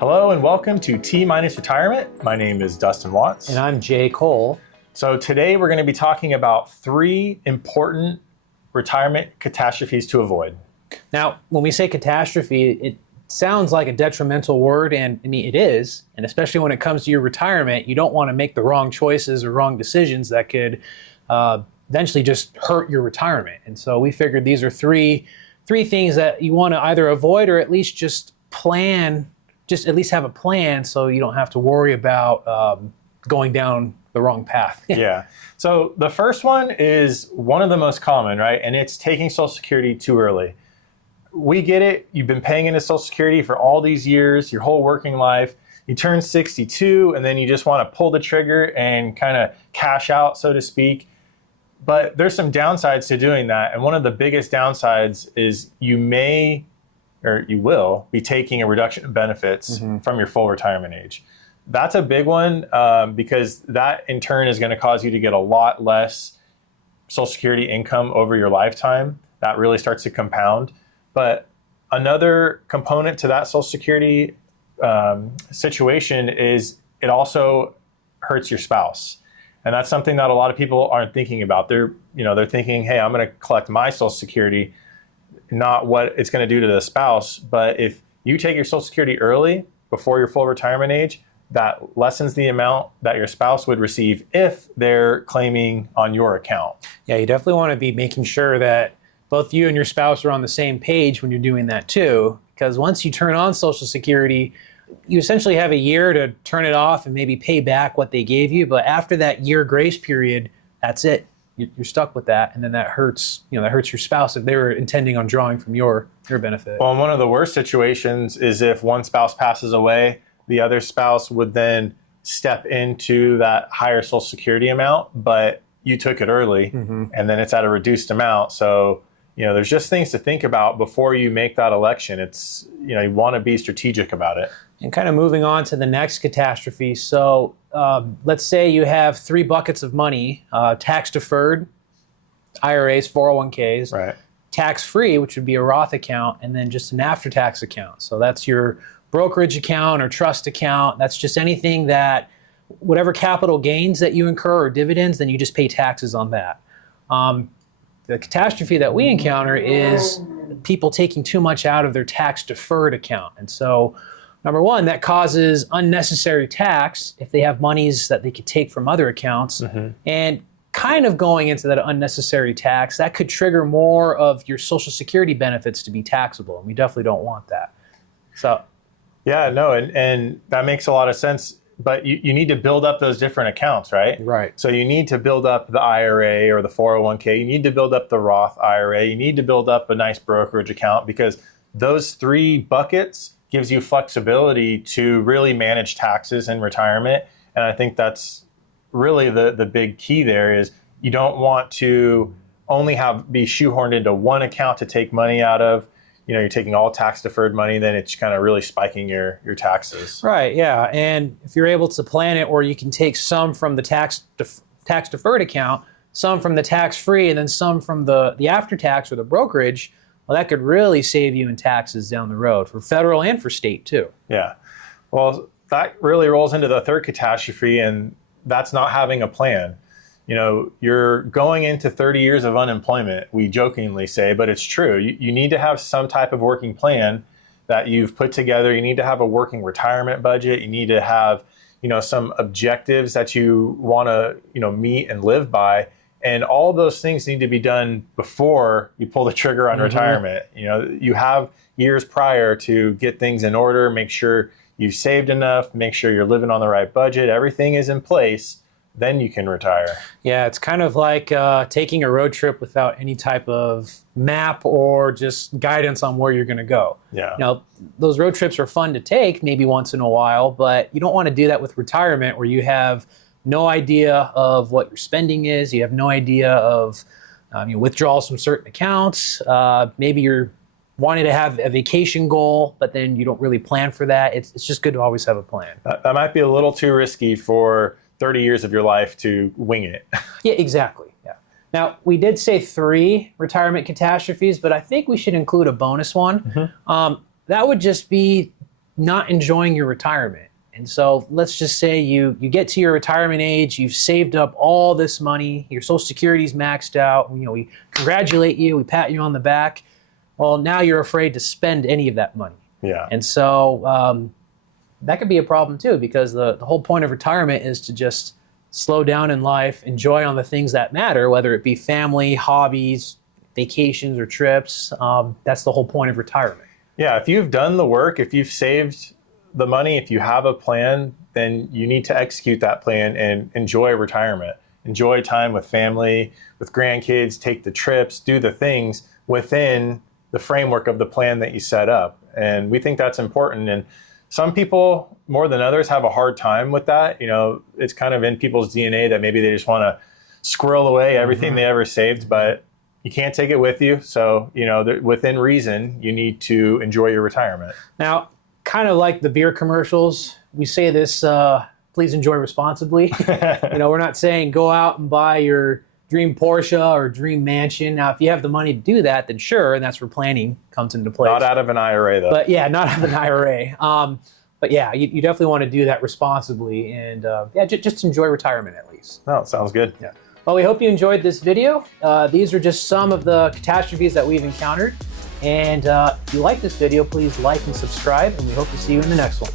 Hello and welcome to T-Minus Retirement. My name is Dustin Watts. And I'm Jay Cole. So today we're going to be talking about 3 important retirement catastrophes to avoid. Now, when we say catastrophe, it sounds like a detrimental word, and I mean, it is. And especially when it comes to your retirement, you don't want to make the wrong choices or wrong decisions that could eventually just hurt your retirement. And so we figured these are three things that you want to either avoid or at least just plan, just at least have a plan so you don't have to worry about going down the wrong path. Yeah. So the first one is one of the most common, right? And it's taking Social Security too early. We get it. You've been paying into Social Security for all these years, your whole working life. You turn 62 and then you just want to pull the trigger and kind of cash out, so to speak. But there's some downsides to doing that. And one of the biggest downsides is you will be taking a reduction in benefits from your full retirement age. That's a big one because that in turn is going to cause you to get a lot less Social Security income over your lifetime. That really starts to compound. But another component to that Social Security situation is it also hurts your spouse. And that's something that a lot of people aren't thinking about. They're thinking, hey, I'm going to collect my Social Security, not what it's going to do to the spouse. But if you take your Social Security early, before your full retirement age, that lessens the amount that your spouse would receive if they're claiming on your account. Yeah, you definitely want to be making sure that both you and your spouse are on the same page when you're doing that too. Because once you turn on Social Security, you essentially have a year to turn it off and maybe pay back what they gave you. But after that year grace period, that's it. You're stuck with that, and then that hurts. That hurts your spouse if they were intending on drawing from your benefit. Well, one of the worst situations is if one spouse passes away, the other spouse would then step into that higher Social Security amount, but you took it early, and then it's at a reduced amount. So there's just things to think about before you make that election. It's you want to be strategic about it. And kind of moving on to the next catastrophe. So let's say you have 3 buckets of money, tax-deferred, IRAs, 401ks, right, tax-free, which would be a Roth account, and then just an after-tax account. So that's your brokerage account or trust account. That's just anything that, whatever capital gains that you incur or dividends, then you just pay taxes on that. The catastrophe that we encounter is people taking too much out of their tax-deferred account. And so number one, that causes unnecessary tax if they have monies that they could take from other accounts. And kind of going into that unnecessary tax, that could trigger more of your Social Security benefits to be taxable. And we definitely don't want that. So, yeah, no, and that makes a lot of sense. But you need to build up those different accounts, right? Right. So you need to build up the IRA or the 401k. You need to build up the Roth IRA. You need to build up a nice brokerage account because those 3 buckets gives you flexibility to really manage taxes in retirement. And I think that's really the big key there is you don't want to only be shoehorned into one account to take money out of. You're taking all tax-deferred money, then it's kind of really spiking your taxes. Right, yeah. And if you're able to plan it where you can take some from the tax-deferred account, some from the tax-free, and then some from the after-tax or the brokerage, well, that could really save you in taxes down the road for federal and for state, too. Yeah. Well, that really rolls into the third catastrophe, and that's not having a plan. You're going into 30 years of unemployment, we jokingly say, but it's true. You need to have some type of working plan that you've put together. You need to have a working retirement budget. You need to have, some objectives that you want to, meet and live by. And all those things need to be done before you pull the trigger on retirement. You have years prior to get things in order, make sure you've saved enough, make sure you're living on the right budget. Everything is in place. Then you can retire. Yeah, it's kind of like taking a road trip without any type of map or just guidance on where you're going to go. Yeah. Those road trips are fun to take maybe once in a while, but you don't want to do that with retirement where you have no idea of what your spending is. You have no idea of withdrawals from certain accounts. Maybe you're wanting to have a vacation goal, but then you don't really plan for that. It's just good to always have a plan. That might be a little too risky for 30 years of your life to wing it. Yeah, exactly. Yeah. Now, we did say 3 retirement catastrophes, but I think we should include a bonus one. That would just be not enjoying your retirement. And so let's just say you get to your retirement age, you've saved up all this money, your Social Security's maxed out, we congratulate you, we pat you on the back. Well, now you're afraid to spend any of that money. Yeah. And so that could be a problem too, because the whole point of retirement is to just slow down in life, enjoy on the things that matter, whether it be family, hobbies, vacations, or trips. That's the whole point of retirement. Yeah, if you've done the work, if you've saved the money, if you have a plan, then you need to execute that plan and enjoy retirement. Enjoy time with family, with grandkids, take the trips, do the things within the framework of the plan that you set up. And we think that's important. And some people, more than others, have a hard time with that. It's kind of in people's DNA that maybe they just want to squirrel away everything they ever saved, but you can't take it with you. So, within reason, you need to enjoy your retirement. Now, kind of like the beer commercials, we say this, please enjoy responsibly. We're not saying go out and buy your dream Porsche or dream mansion. Now, if you have the money to do that, then sure, and that's where planning comes into place. Not out of an IRA, though. But yeah, not out of an IRA. But yeah, you definitely want to do that responsibly, and just enjoy retirement at least. Oh, sounds good. Yeah. Well, we hope you enjoyed this video. These are just some of the catastrophes that we've encountered. And if you like this video, please like and subscribe, and we hope to see you in the next one.